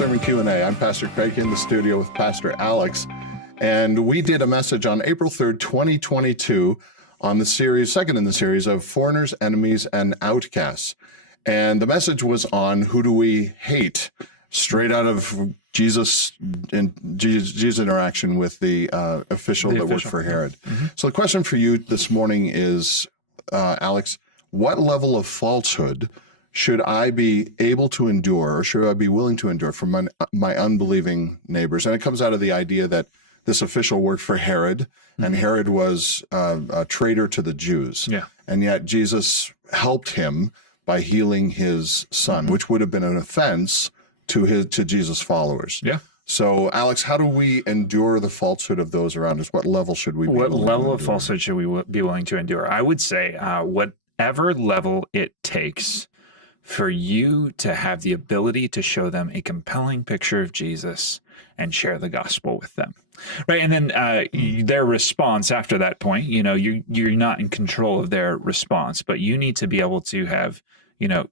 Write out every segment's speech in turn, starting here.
Sermon Q&A. I'm Pastor Craig in the studio with Pastor Alex, and we did a message on April 3rd, 2022 on the series, second in the series of Foreigners, Enemies, and Outcasts. And the message was on who do we hate, straight out of Jesus and Jesus' interaction with the official that worked for Herod. Mm-hmm. So the question for you this morning is, Alex, what level of falsehood should I be able to endure, or should I be willing to endure from my unbelieving neighbors? And it comes out of the idea that this official worked for Herod, and Herod was a traitor to the Jews. Yeah. And yet Jesus helped him by healing his son, which would have been an offense to Jesus' followers. Yeah. So, Alex, how do we endure the falsehood of those around us? What level should we be willing to endure? What level of falsehood should we be willing to endure? I would say whatever level it takes for you to have the ability to show them a compelling picture of Jesus and share the gospel with them, right? And then their response after that point, you're not in control of their response, but you need to be able to have,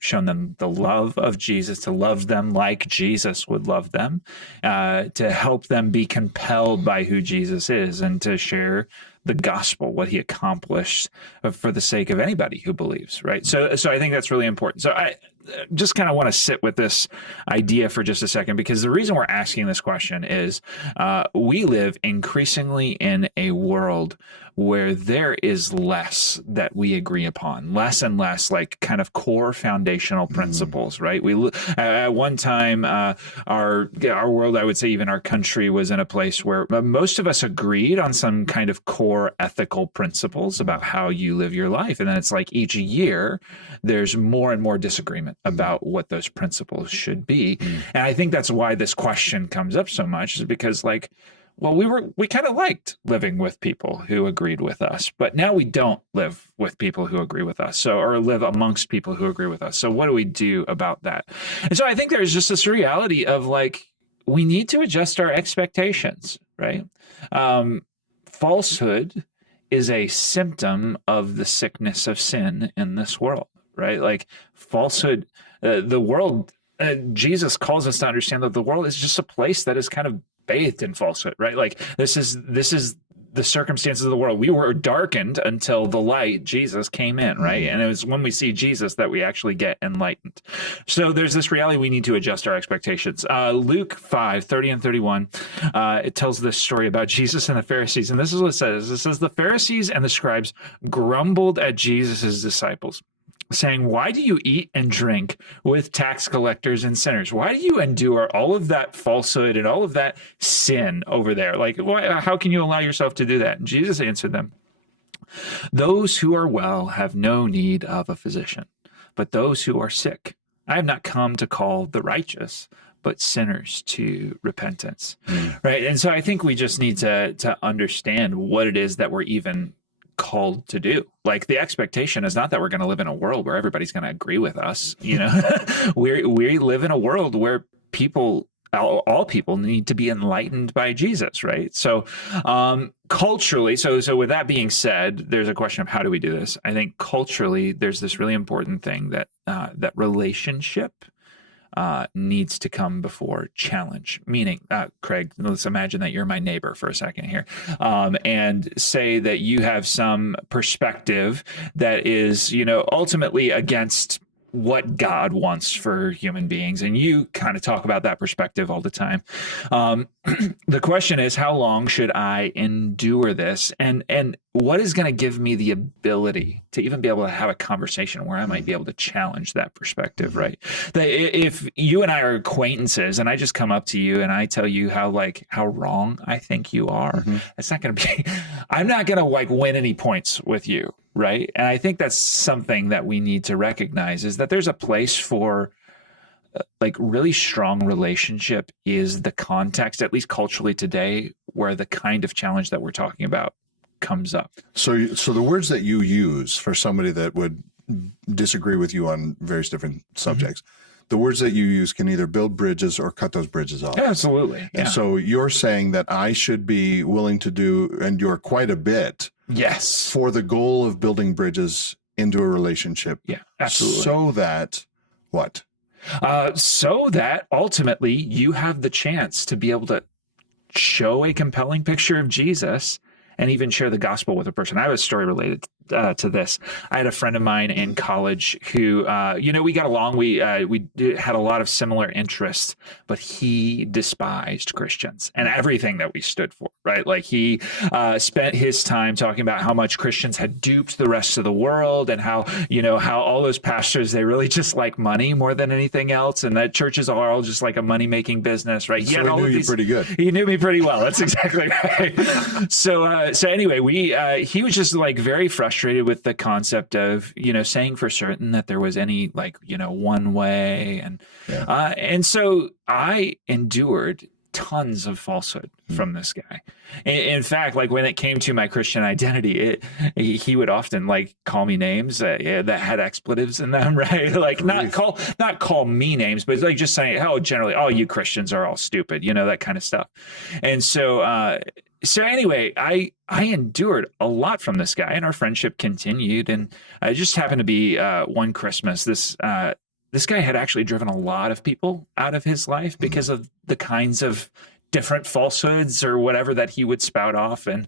shown them the love of Jesus, to love them like Jesus would love them, to help them be compelled by who Jesus is, and to share the gospel, what he accomplished for the sake of anybody who believes, right? So I think that's really important. So I just kind of want to sit with this idea for just a second, because the reason we're asking this question is we live increasingly in a world where there is less that we agree upon, less and less like kind of core foundational principles, right? At one time, our world, I would say even our country, was in a place where most of us agreed on some kind of core ethical principles about how you live your life. And then it's like each year, there's more and more disagreement about what those principles should be. And I think that's why this question comes up so much, is because we kind of liked living with people who agreed with us, but now we don't live with people who agree with us, or live amongst people who agree with us. So what do we do about that? And so I think there's just this reality of we need to adjust our expectations, right? Falsehood is a symptom of the sickness of sin in this world, right? Falsehood, the world, Jesus calls us to understand that the world is just a place that is kind of bathed in falsehood, right? This is the circumstances of the world. We were darkened until the light, Jesus, came in, right? And it was when we see Jesus that we actually get enlightened. So there's this reality we need to adjust our expectations. Luke 5:30 and 31, it tells this story about Jesus and the Pharisees. And this is what it says. It says, the Pharisees and the scribes grumbled at Jesus' disciples, saying, why do you eat and drink with tax collectors and sinners? Why do you endure all of that falsehood and all of that sin over there? How can you allow yourself to do that? And Jesus answered them, those who are well have no need of a physician, but those who are sick. I have not come to call the righteous, but sinners to repentance. Right? And so I think we just need to understand what it is that we're even called to do. The expectation is not that we're going to live in a world where everybody's going to agree with us. We live in a world where all people need to be enlightened by Jesus, right? So culturally, so with that being said, there's a question of how do we do this? I think culturally, there's this really important thing that relationship needs to come before challenge. Meaning, Craig, let's imagine that you're my neighbor for a second here, and say that you have some perspective that is, ultimately against what God wants for human beings, and you kind of talk about that perspective all the time. The question is, how long should I endure this? And what is going to give me the ability to even be able to have a conversation where I might be able to challenge that perspective, right? That if you and I are acquaintances and I just come up to you and I tell you how wrong I think you are, it's not going to be, I'm not going to win any points with you, right? And I think that's something that we need to recognize, is that there's a place for really strong relationship is the context, at least culturally today, where the kind of challenge that we're talking about comes up. So the words that you use for somebody that would disagree with you on various different subjects, the words that you use can either build bridges or cut those bridges off. Yeah, absolutely. And so you're saying that I should be willing to endure quite a bit. Yes. For the goal of building bridges into a relationship. Yeah, absolutely. So that what? So that ultimately you have the chance to be able to show a compelling picture of Jesus and even share the gospel with a person. I have a story related to this. I had a friend of mine in college who, we got along. We had a lot of similar interests, but he despised Christians and everything that we stood for, right? Like he spent his time talking about how much Christians had duped the rest of the world and how all those pastors, they really just like money more than anything else. And that churches are all just like a money-making business, right? So he knew you pretty good. He knew me pretty well. That's exactly right. So anyway, he was just like very frustrated with the concept of, saying for certain that there was any one way. And so I endured tons of falsehood from this guy. In fact, like when it came to my Christian identity, he would often like call me names that had expletives in them, right? Like not call me names, but like just saying, generally, you Christians are all stupid, that kind of stuff. And so anyway, I endured a lot from this guy, and our friendship continued. And it just happened to be one Christmas. This guy had actually driven a lot of people out of his life because of the kinds of different falsehoods or whatever that he would spout off. And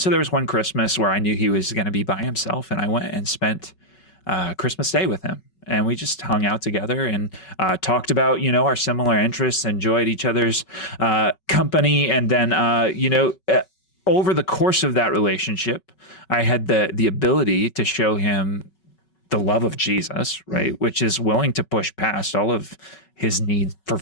so there was one Christmas where I knew he was going to be by himself, and I went and spent Christmas Day with him. And we just hung out together and talked about, our similar interests, enjoyed each other's company. And then, over the course of that relationship, I had the ability to show him the love of Jesus, right? Which is willing to push past all of his need for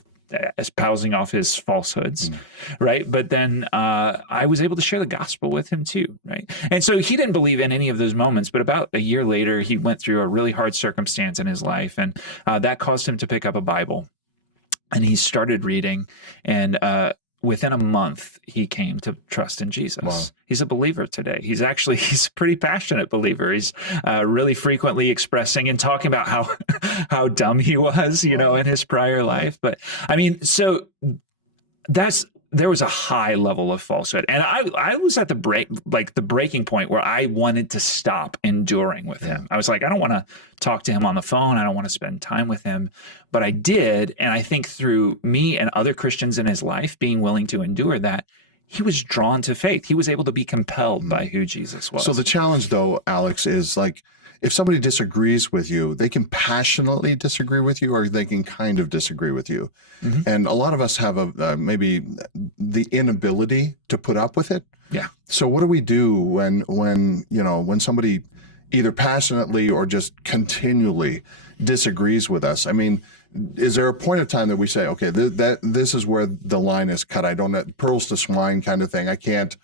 espousing off his falsehoods, right? But then I was able to share the gospel with him too, right? And so he didn't believe in any of those moments, but about a year later, he went through a really hard circumstance in his life, and that caused him to pick up a Bible. And he started reading, and within a month, he came to trust in Jesus. Wow. He's a believer today. He's a pretty passionate believer. He's really frequently expressing and talking about how dumb he was, in his prior life. But I mean, so there was a high level of falsehood. And I was at the breaking point where I wanted to stop enduring with him. I was like, I don't want to talk to him on the phone. I don't want to spend time with him. But I did. And I think through me and other Christians in his life being willing to endure that, he was drawn to faith. He was able to be compelled by who Jesus was. So the challenge, though, Alex, is like, if somebody disagrees with you, they can passionately disagree with you, or they can kind of disagree with you. Mm-hmm. And a lot of us have maybe the inability to put up with it. Yeah. So what do we do when somebody either passionately or just continually disagrees with us? I mean, is there a point of time that we say, okay, this is where the line is cut? I don't, pearls to swine kind of thing. I can't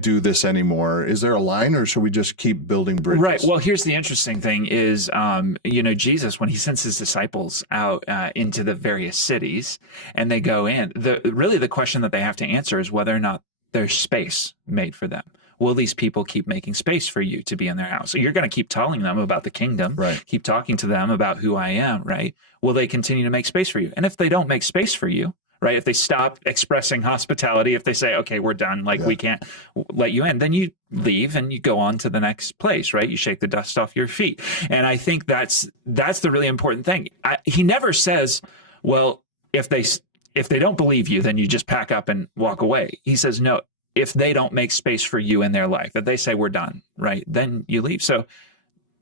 do this anymore. Is there a line, or should we just keep building bridges? Right. Well, here's the interesting thing is, Jesus, when he sends his disciples out into the various cities and they go in, the question that they have to answer is whether or not there's space made for them. Will these people keep making space for you to be in their house? So you're going to keep telling them about the kingdom, right? Keep talking to them about who I am, right? Will they continue to make space for you? And if they don't make space for you, right? If they stop expressing hospitality, if they say, okay, we're done, we can't let you in, then you leave and you go on to the next place, right? You shake the dust off your feet. And I think that's the really important thing. He never says, well, if they don't believe you, then you just pack up and walk away. He says, no, if they don't make space for you in their life, if they say we're done, right, then you leave. So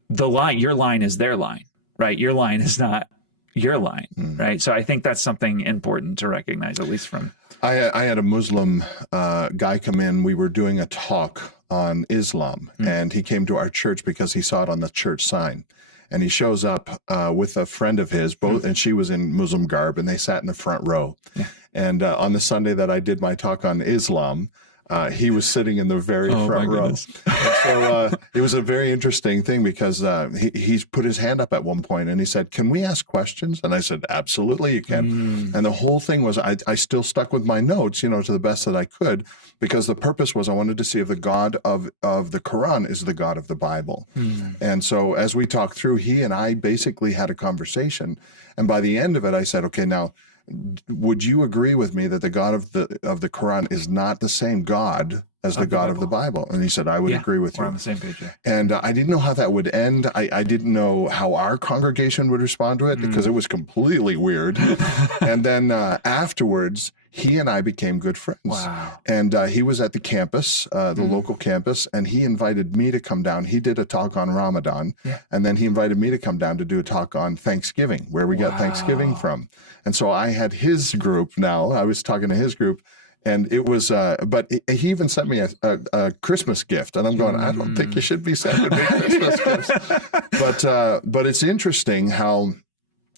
your line is their line, right? Your line is not your line, right? So I think that's something important to recognize, at least from... I had a Muslim guy come in. We were doing a talk on Islam, and he came to our church because he saw it on the church sign. And he shows up with a friend of his, and she was in Muslim garb, and they sat in the front row. Yeah. And on the Sunday that I did my talk on Islam, he was sitting in the very front row. So it was a very interesting thing because he put his hand up at one point and he said, "Can we ask questions?" And I said, "Absolutely, you can." And the whole thing was I still stuck with my notes, to the best that I could, because the purpose was I wanted to see if the God of the Quran is the God of the Bible. And so as we talked through, he and I basically had a conversation. And by the end of it, I said, okay, now, would you agree with me that the God of the Quran is not the same God as the God of the Bible. And he said, I would agree with you. We're on the same page. Yeah. And I didn't know how that would end. I didn't know how our congregation would respond to it because it was completely weird. And then afterwards, he and I became good friends. Wow. And he was at the campus, the local campus, and he invited me to come down. He did a talk on Ramadan, and then he invited me to come down to do a talk on Thanksgiving, where we got Thanksgiving from. And so I had his group now. I was talking to his group. And it was, but he even sent me a Christmas gift, and I'm going, I don't think you should be sending me Christmas gifts. But it's interesting how,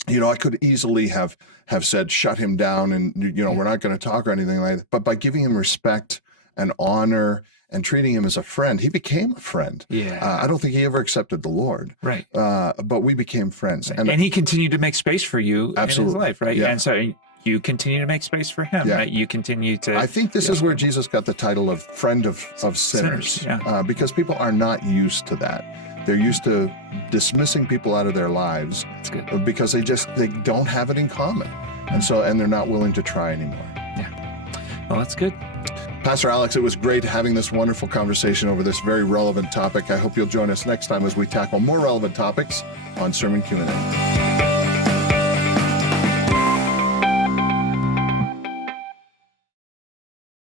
I could easily have said, shut him down, and we're not going to talk or anything like that. But by giving him respect and honor and treating him as a friend, he became a friend. Yeah. I don't think he ever accepted the Lord. Right. But we became friends, and he continued to make space for you in his life, right? Yeah. And so you continue to make space for him, right? You continue to. I think this is where Jesus got the title of friend of sinners, because people are not used to that. They're used to dismissing people out of their lives. That's good. Because they don't have it in common, and they're not willing to try anymore. Yeah. Well, that's good. Pastor Alex, it was great having this wonderful conversation over this very relevant topic. I hope you'll join us next time as we tackle more relevant topics on Sermon Q&A.